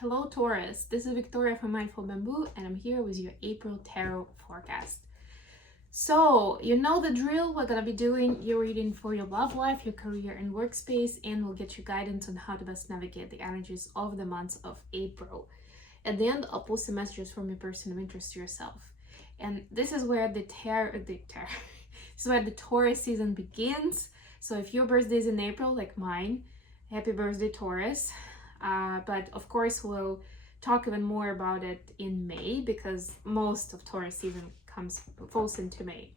Hello Taurus, this is Victoria from Mindful Bamboo and I'm here with your April Tarot forecast. So, you know the drill. We're going to be doing your reading for your love life, your career and workspace, and we'll get you guidance on how to best navigate the energies of the months of April. At the end, I'll post some messages from your person of interest to yourself. And this is where this is where the Taurus season begins. So if your birthday is in April, like mine, happy birthday Taurus. But of course, we'll talk even more about it in May because most of Taurus season falls into May.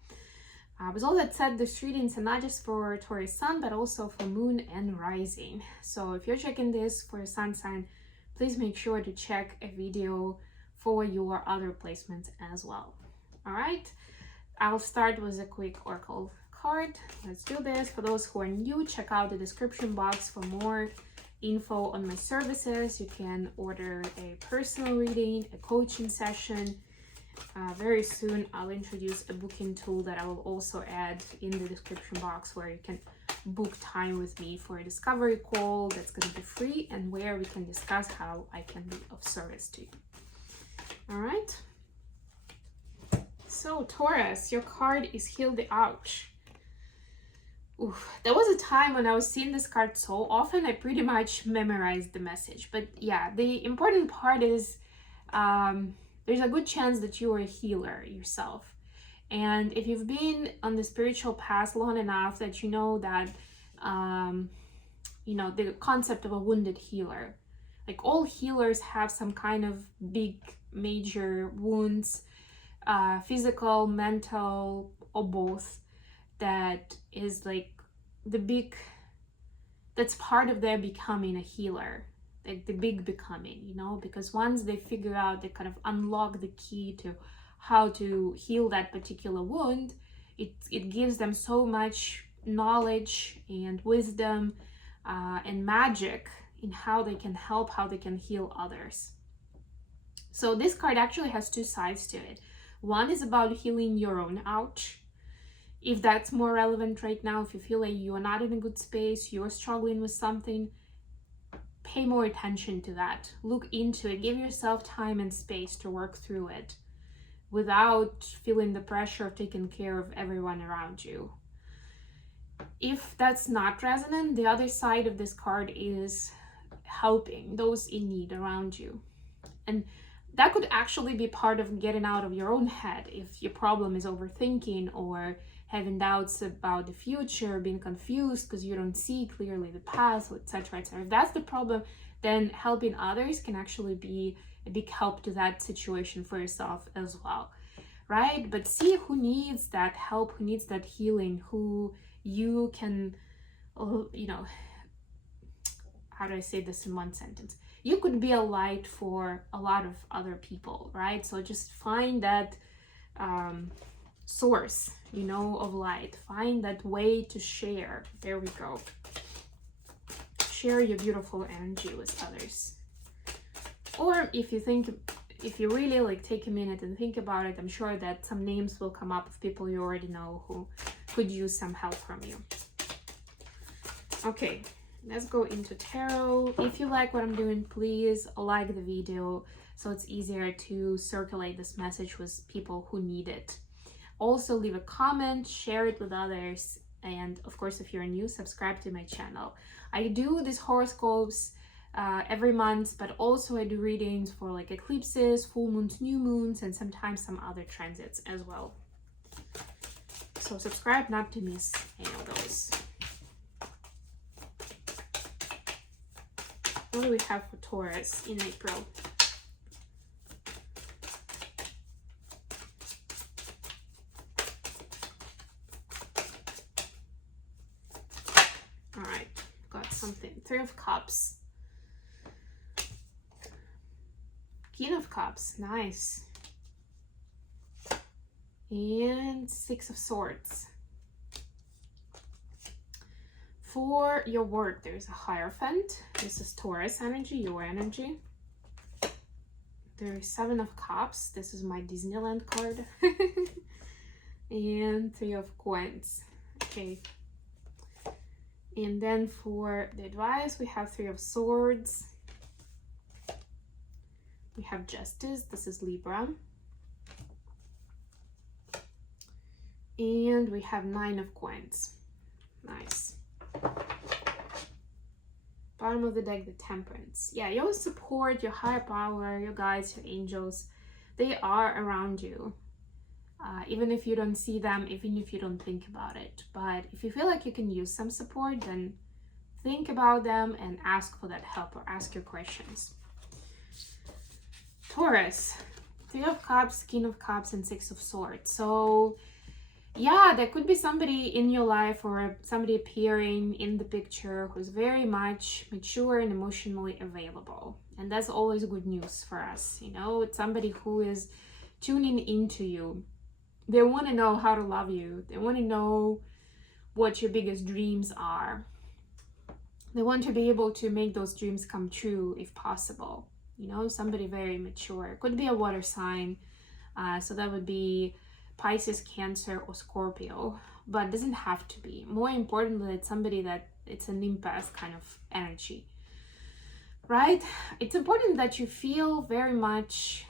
With all that said, this readings are not just for Taurus sun, but also for moon and rising. So if you're checking this for your sun sign, please make sure to check a video for your other placements as well. All right, I'll start with a quick oracle card. Let's do this. For those who are new, check out the description box for more info on my services. You can order a personal reading, a coaching session. Very soon I'll introduce a booking tool that I will also add in the description box where you can book time with me for a discovery call that's going to be free and where we can discuss how I can be of service to you. All right. So Taurus, your card is Heal the Ouch. Oof. There was a time when I was seeing this card so often, I pretty much memorized the message. But yeah, the important part is there's a good chance that you are a healer yourself. And if you've been on the spiritual path long enough that you know that, the concept of a wounded healer. Like all healers have some kind of big, major wounds, physical, mental, or both. That is like that's part of their becoming a healer, like the big becoming, because once they figure out, they kind of unlock the key to how to heal that particular wound, it gives them so much knowledge and wisdom and magic in how they can help, how they can heal others. So this card actually has two sides to it. One is about healing your own ouch. If that's more relevant right now, if you feel like you're not in a good space, you're struggling with something, pay more attention to that. Look into it. Give yourself time and space to work through it without feeling the pressure of taking care of everyone around you. If that's not resonant, the other side of this card is helping those in need around you. And that could actually be part of getting out of your own head if your problem is overthinking or having doubts about the future, being confused because you don't see clearly the path, etc., etc. If that's the problem, then helping others can actually be a big help to that situation for yourself as well, right? But see who needs that help, who needs that healing, who you can, how do I say this in one sentence? You could be a light for a lot of other people, right? So just find that source, of light. Find that way to share. There we go. Share your beautiful energy with others. Or if you really take a minute and think about it, I'm sure that some names will come up of people you already know who could use some help from you. Okay, let's go into tarot. If you like what I'm doing, please like the video so it's easier to circulate this message with people who need it. Also, leave a comment, share it with others, and of course, if you're new, subscribe to my channel. I do these horoscopes every month, but also I do readings for eclipses, full moons, new moons, and sometimes some other transits as well. So subscribe not to miss any of those. What do we have for Taurus in April? All right, got something. Three of Cups. King of Cups, nice. And Six of Swords. For your work, there's a Hierophant. This is Taurus energy, your energy. There is Seven of Cups. This is my Disneyland card. And Three of Coins. Okay. And then for the advice, we have Three of Swords. have Justice. This is Libra. And we have Nine of Coins. Nice. Bottom of the deck, the Temperance. Yeah, your support, your higher power, your guides, your angels, they are around you. Even if you don't see them, even if you don't think about it. But if you feel like you can use some support, then think about them and ask for that help or ask your questions. Taurus, Three of Cups, King of Cups, and Six of Swords. So yeah, there could be somebody in your life or somebody appearing in the picture who's very much mature and emotionally available. And that's always good news for us. You know, it's somebody who is tuning into you. They want to know how to love you. They want to know what your biggest dreams are. They want to be able to make those dreams come true if possible. You know, somebody very mature. It could be a water sign. So that would be Pisces, Cancer, or Scorpio, but it doesn't have to be. More importantly, it's somebody that it's an empath kind of energy, right? It's important that you feel very much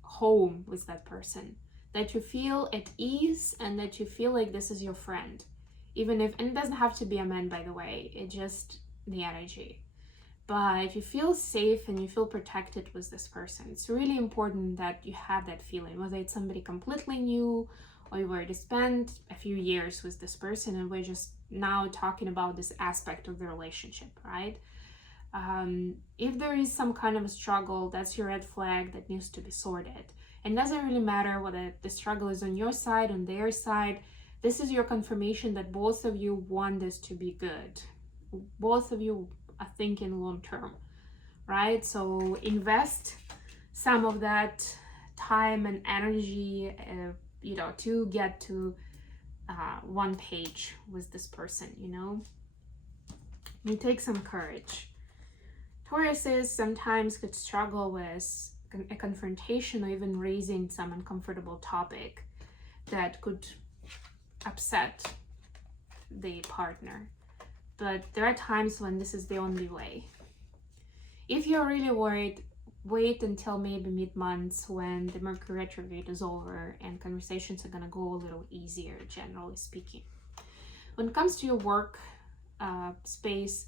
home with that person, that you feel at ease, and that you feel like this is your friend, even if, and it doesn't have to be a man, by the way, it's just the energy. But you feel safe and you feel protected with this person. It's really important that you have that feeling, whether it's somebody completely new or you've already spent a few years with this person and we're just now talking about this aspect of the relationship, right? If there is some kind of a struggle, that's your red flag that needs to be sorted. And it doesn't really matter whether the struggle is on your side, on their side. This is your confirmation that both of you want this to be good. Both of you are thinking long term, right? So invest some of that time and energy, you know, to get to one page with this person, you know. You take some courage. Tauruses sometimes could struggle with a confrontation or even raising some uncomfortable topic that could upset the partner. But there are times when this is the only way. If you're really worried, wait until maybe mid-month when the Mercury retrograde is over and conversations are gonna go a little easier, generally speaking. When it comes to your work space,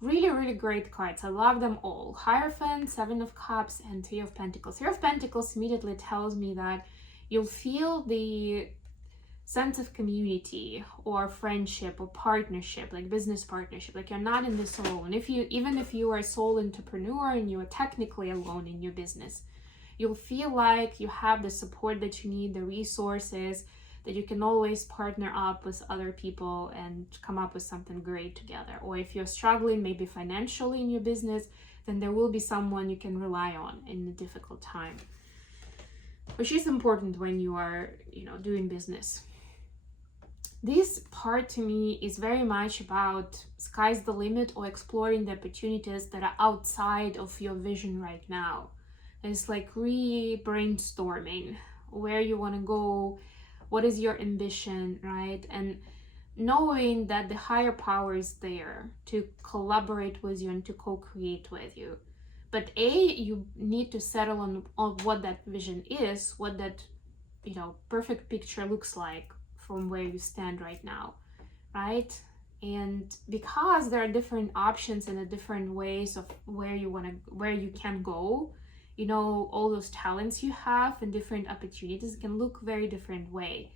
really great cards. I love them all. Hierophant, Seven of Cups, and Three of Pentacles. Three of Pentacles immediately tells me that you'll feel the sense of community or friendship or partnership, like business partnership, like you're not in this alone. Even if you are a sole entrepreneur and you are technically alone in your business, you'll feel like you have the support that you need, the resources, that you can always partner up with other people and come up with something great together. Or if you're struggling maybe financially in your business, then there will be someone you can rely on in a difficult time, which is important when you are, you know, doing business. This part to me is very much about sky's the limit or exploring the opportunities that are outside of your vision right now. It's like re-brainstorming where you want to go, what is your ambition, right? And knowing that the higher power is there to collaborate with you and to co-create with you. But you need to settle on what that vision is, what that, you know, perfect picture looks like from where you stand right now, right? And because there are different options and different ways of where you can go, you know, all those talents you have and different opportunities can look very different way,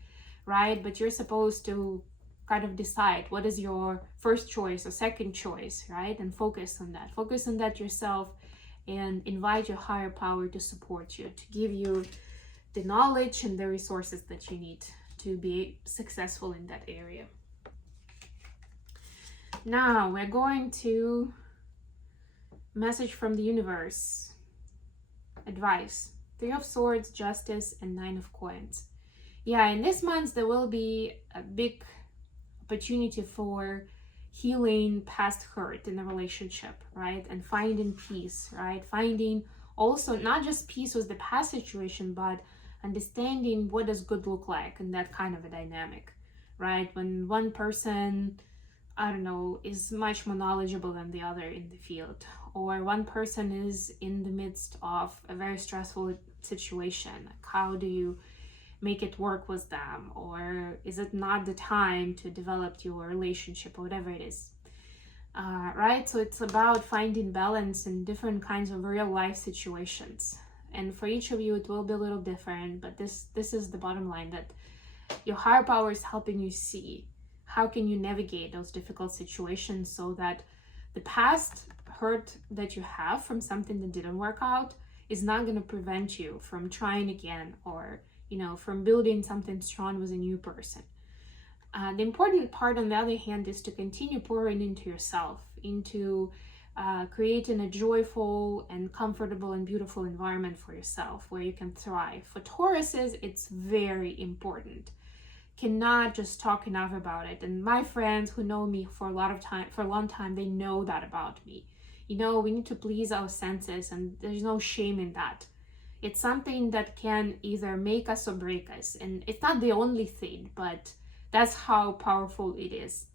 right? But you're supposed to kind of decide what is your first choice or second choice, right? And focus on that yourself, and invite your higher power to support you, to give you the knowledge and the resources that you need to be successful in that area. Now we're going to message from the universe. Advice. Three of Swords, Justice, and Nine of Coins. Yeah, in this month there will be a big opportunity for healing past hurt in a relationship, right? And finding peace, right? Finding also not just peace with the past situation, but understanding what does good look like in that kind of a dynamic, right? When one person I don't know, is much more knowledgeable than the other in the field, or one person is in the midst of a very stressful situation. Like, how do you make it work with them? Or is it not the time to develop your relationship, or whatever it is? Right? So it's about finding balance in different kinds of real life situations. And for each of you, it will be a little different, but this is the bottom line, that your higher power is helping you see how can you navigate those difficult situations, so that the past hurt that you have from something that didn't work out is not going to prevent you from trying again, or from building something strong with a new person. The important part, on the other hand, is to continue pouring into yourself, into creating a joyful and comfortable and beautiful environment for yourself where you can thrive. For Tauruses, it's very important. Cannot just talk enough about it. And my friends who know me for a long time, they know that about me. We need to please our senses, and there's no shame in that. It's something that can either make us or break us, and it's not the only thing, but that's how powerful it is.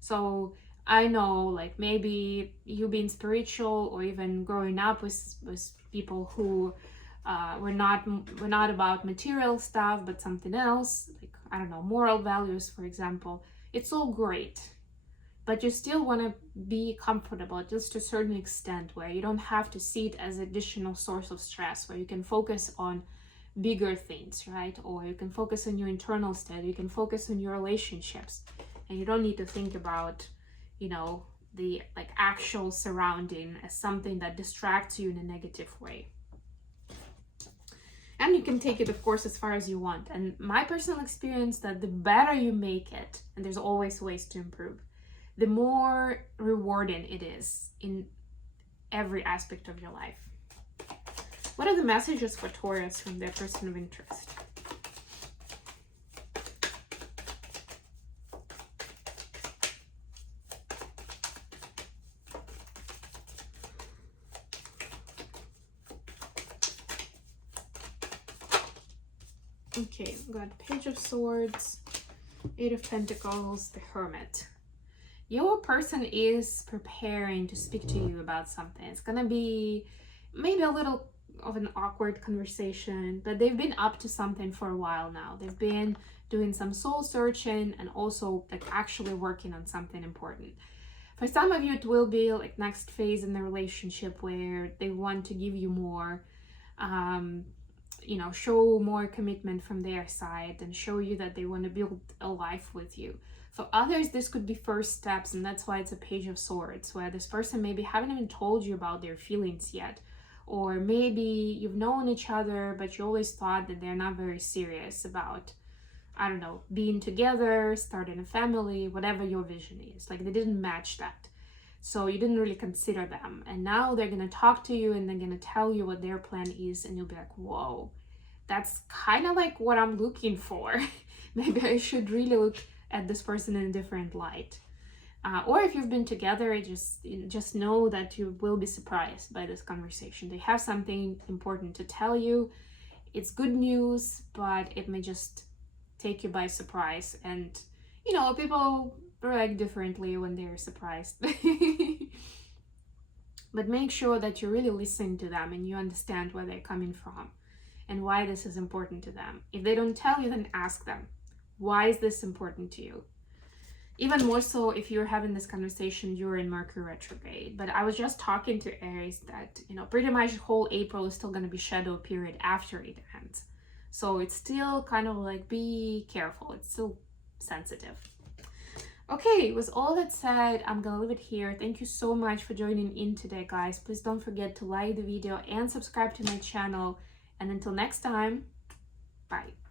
So I know, like, maybe you being spiritual, or even growing up with people who were not about material stuff, but something else, like, I don't know, moral values, for example. It's all great, but you still want to be comfortable just to a certain extent, where you don't have to see it as an additional source of stress, where you can focus on bigger things, right? Or you can focus on your internal state, you can focus on your relationships, and you don't need to think about the actual surrounding as something that distracts you in a negative way. And you can take it, of course, as far as you want. And my personal experience, that the better you make it, and there's always ways to improve, the more rewarding it is in every aspect of your life. What are the messages for Taurus from their person of interest? Okay, we got Page of Swords, Eight of Pentacles, the Hermit. Your person is preparing to speak to you about something. It's gonna be maybe a little of an awkward conversation, but they've been up to something for a while now. They've been doing some soul searching, and also like actually working on something important. For some of you, it will be like next phase in the relationship, where they want to give you more, show more commitment from their side, and show you that they want to build a life with you. For others, this could be first steps, and that's why it's a Page of Swords, where this person maybe haven't even told you about their feelings yet. Or maybe you've known each other, but you always thought that they're not very serious about, I don't know, being together, starting a family, whatever your vision is. Like, they didn't match that. So you didn't really consider them. And now they're going to talk to you, and they're going to tell you what their plan is. And you'll be like, whoa, that's kind of like what I'm looking for. Maybe I should really look at this person in a different light. Or if you've been together, just know that you will be surprised by this conversation. They have something important to tell you. It's good news, but it may just take you by surprise. And, people react differently when they're surprised. But make sure that you really listen to them, and you understand where they're coming from and why this is important to them. If they don't tell you, then ask them, why is this important to you? Even more so if you're having this conversation during Mercury retrograde. But I was just talking to Aries that, pretty much whole April is still going to be shadow period after it ends. So it's still kind of like, be careful. It's still sensitive. Okay, with all that said, I'm going to leave it here. Thank you so much for joining in today, guys. Please don't forget to like the video and subscribe to my channel. And until next time, bye.